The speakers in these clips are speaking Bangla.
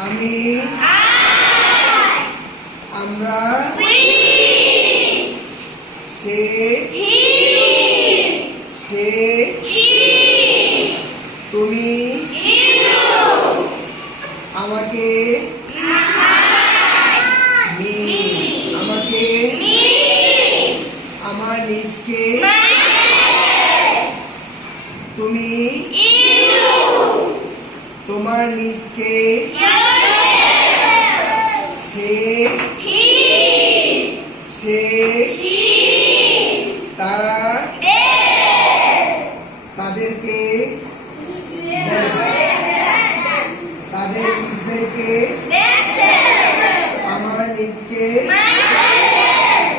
আমি আমরা সে তুমি আমাকে আমাকে আমার নিজকে তুমি তোমার নিজকে সে তারা তাদেরকে তাদের নিজদেরকে আমার নিজকে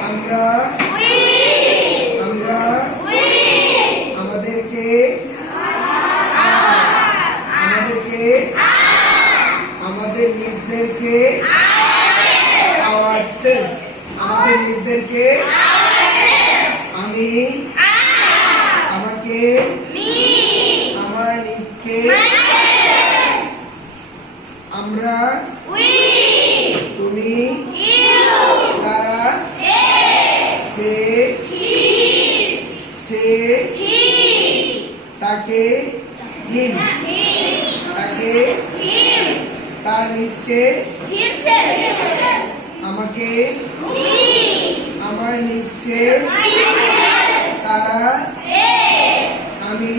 আমরা আমাদেরকে আমাদের নিজদেরকে আমাদের নিজদেরকে আমি আমাকে আমার নিজকে আমরা তুমি তারা সে তাকে তার নিজকে আমাকে আমার নিজকে তারা আমি